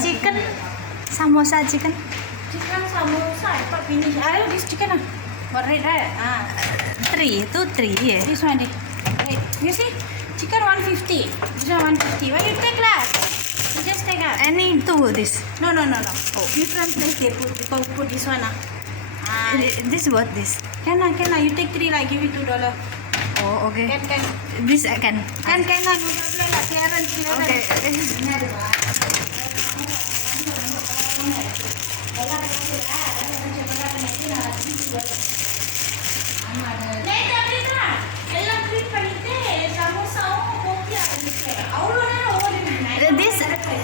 Chicken samosa chicken. Chicken samosa, Pak finish. Ayo this chicken ah. What rate right? Three, yeah. This one deh. Right. You see, chicken 150. This one 150. Why you take less? You just take ah. Any two this. No. Oh. Different place they put this one ah. This what this? Can ah. You take 3 lah. Give you $2. Oh, okay. Can. This I can. Can lah. No problem lah. Clearance. Okay. Ini ada bah.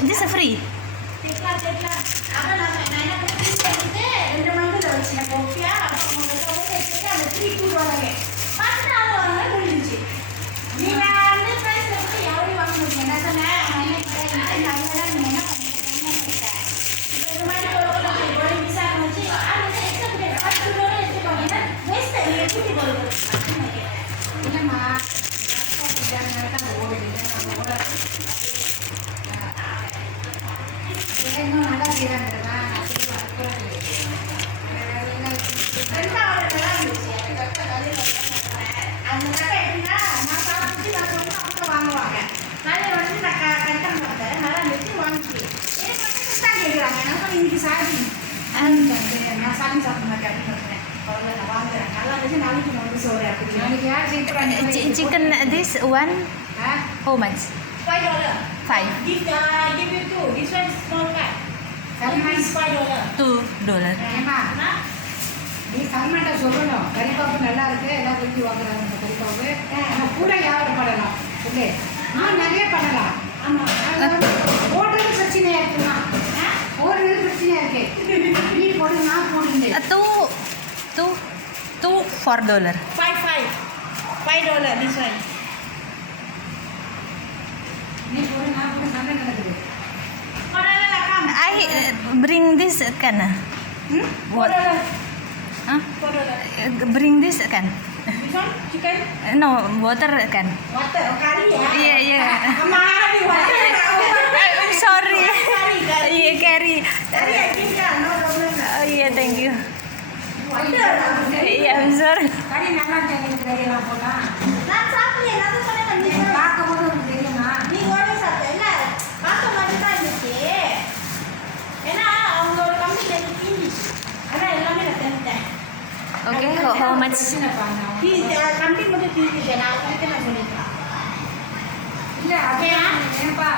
This is free. Chicken this one. How much? $5. 5. Give you 2. This one is small cut. Is $5. $2. நீ கல்மெண்ட்டை சொல்லணும் கறிப்பாப்பு நல்லா இருக்கு எல்லாம் விரும்பி வாங்குறாங்க இந்த கறிப்பாப்பு ஆனால் கூட வியாபாரம் பண்ணலாம் இல்லை நிறைய பண்ணலாம் ஹோட்டல் பிரச்சனையாக இருக்குமா ஹோட்டல் பிரச்சனையாக இருக்கு நீ போடு நான் போடுங்க Two $4. $5 this one. நீ போடு நான் போடு சண்டை நடக்குது I bring this can. What? Huh? Bring this can. This one chicken. No, water can. Water curry ya. Yeah. Mari water. I'm sorry. Curry. Yeah, carry. Curry I give ya, no problem. Oh yeah, thank you. Water. Yeah, I'm sorry. கறி நல்லா தெரியும் கறியெல்லாம் போட்டால் நான் சாப்பிடல நான் சொன்னேன் நீ பார்க்கும்போது உங்களுக்கு தெரியுமா நீ ஓடி சாப்பிட்ட இல்ல பார்க்க மாதிரி தான் இருந்துச்சு ஏன்னா அவங்களோட கம்பெனில தீஞ்சிச்சு அதான் எல்லாமே நான் தெரிஞ்சிட்டேன் Okay, how much? கம்பெனி மட்டும் தீஞ்சிச்சு நான் சொல்லிட்டேன் இல்லை அதே ஏன்பா